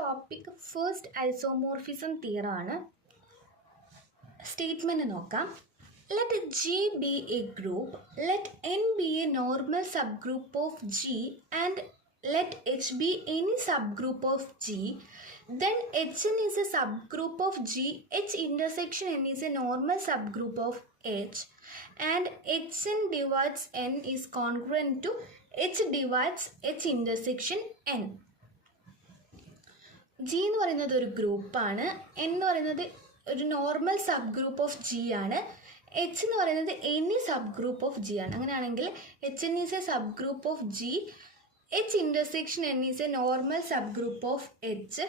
topic first isomorphism theorem. Statement നോക്കാം. Let G be a group, let N be a normal subgroup of G, and let H be any subgroup of G. Then Hn is a subgroup of G, H intersection N is a normal subgroup of H, and Hn divides N is congruent to H divides H intersection N. G എന്ന് പറയുന്നത് ഒരു ഗ്രൂപ്പാണ്, N എന്ന് പറയുന്നത് ഒരു normal subgroup of G ആണ്, H എന്ന് പറയുന്നത് any subgroup of G ആണ്. അങ്ങനെയാണെങ്കിൽ H N is a subgroup of G, H intersection N is a normal subgroup of H,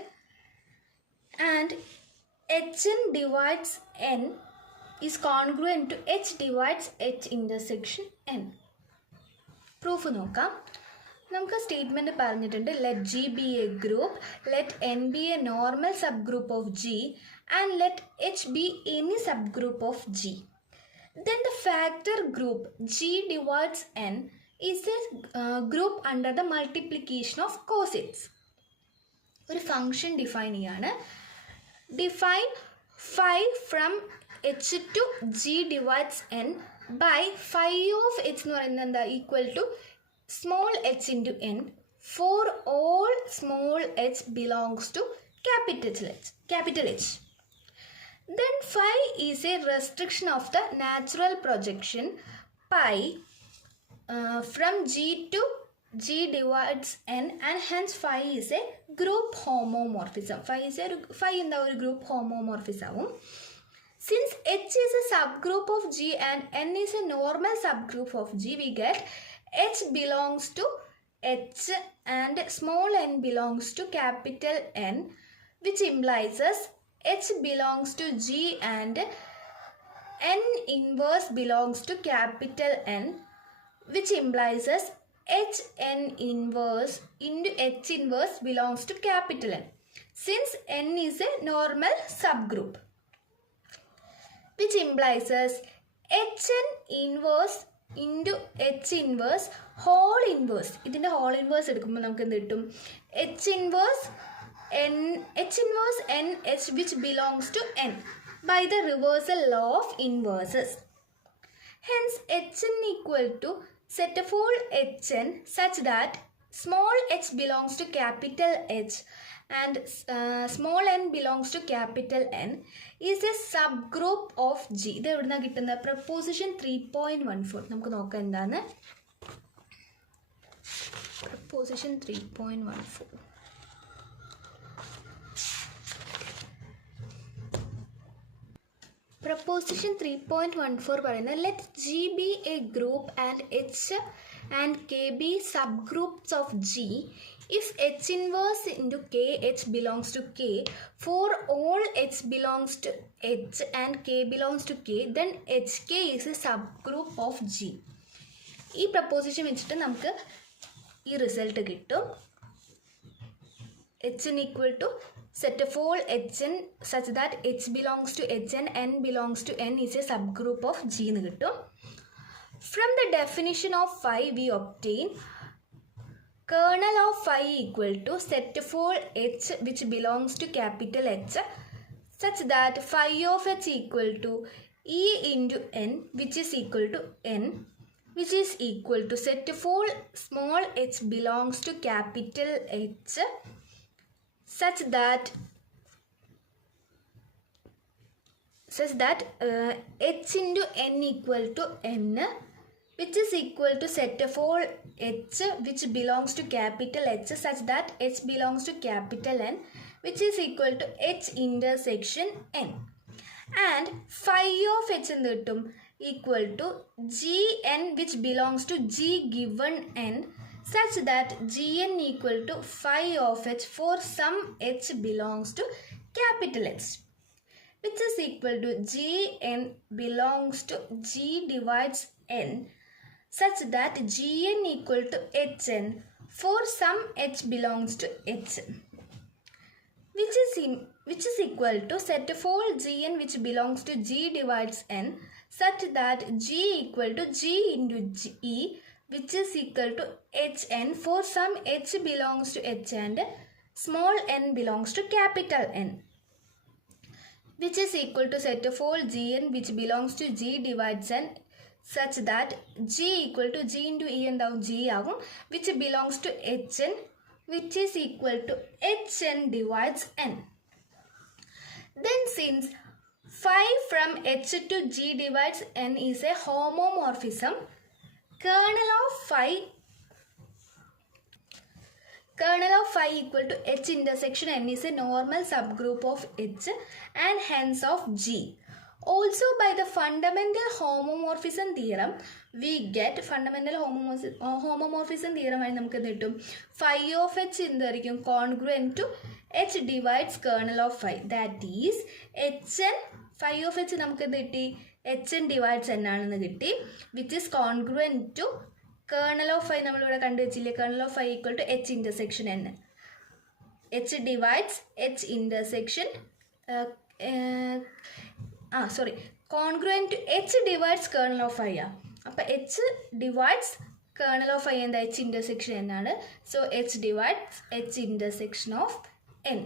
and H N divides N is congruent to H divides H intersection N. Proof നോക്കാം. നമുക്ക് statement പറഞ്ഞിട്ടുണ്ട്, let G be a group, let N be a normal subgroup of G, and let H be any subgroup of G. Then the factor group G divides N is a group under the multiplication of cosets. ഒരു function define ചെയ്യാണ്. Define phi from H to G divides N by phi of H എന്ന് പറയുന്നത് എന്താ, equal to small h into n for all small h belongs to capital H. Then phi is a restriction of the natural projection pi from G to G divides n, and hence phi is a group homomorphism. Phi in the group homomorphism. Since H is a subgroup of G and n is a normal subgroup of G, we get H belongs to H and small n belongs to capital N, which implies us H belongs to G and N inverse belongs to capital N, which implies us H n inverse into H inverse belongs to capital N, since N is a normal subgroup, which implies us H n inverse into H inverse whole inverse. ഇതിൻ്റെ whole inverse എടുക്കുമ്പോൾ നമുക്ക് എന്ത് കിട്ടും, H inverse n H which belongs to n by the reversal law of inverses. Hence Hn equal to set of all Hn such that small h belongs to capital H and small n belongs to capital N is a subgroup of G. ഇത് എവിടുന്നാണ് കിട്ടുന്നത്, preposition 3.14. നമുക്ക് നോക്കാം എന്താണ് preposition 3.14. Proposition 3.14 പറയുന്നത്, let G be a group and H and K be subgroups of G if H inverse into K H belongs to K for all H belongs to H and K belongs to K, then HK is a subgroup of G. ഈ preposition വെച്ചിട്ട് നമുക്ക് ഈ result കിട്ടും. Hn equal to set of all Hn such that H belongs to Hn, N belongs to N is a subgroup of G എന്ന് കിട്ടും. From the definition of phi we obtain kernel of phi equal to set of all H which belongs to capital H such that phi of H equal to E into N which is equal to N, which is equal to set of all small h belongs to capital H such that H into N equal to N, which is equal to set of all H which belongs to capital H such that H belongs to capital N, which is equal to H intersection N. And phi of H എന്ന് കിട്ടും equal to Gn which belongs to G given N such that Gn equal to phi of H for some H belongs to capital H, which is equal to Gn belongs to G divides N such that Gn equal to Hn for some H belongs to H, which is equal to set of all Gn which belongs to G divides N such that G equal to G into E which is equal to Hn for some H belongs to H and small n belongs to capital N, which is equal to set of all Gn which belongs to G divides N such that G equal to G into E and down G agum, which belongs to Hn, which is equal to Hn divides N. Then since phi from H to G divides N is a homomorphism, kernel of phi equal to H intersection N is a normal subgroup of H and hence of G. Also by the fundamental homomorphism theorem, we get fundamental homomorphism theorem and namukku kittum phi of H endarikkum congruent to H divides kernel of phi. That is Hn phi of H namukku kitti Hn divides N aanennu kitti, which is congruent to kernel of phi നമ്മൾ ഇവിടെ കണ്ടുവച്ചില്ലേ, kernel of phi equal to H intersection N. H divides H intersection congruent to H divides kernel of phi. അപ്പോൾ H divides kernel of phi എന്താ H intersection N ആണ്. So H divides H intersection of N.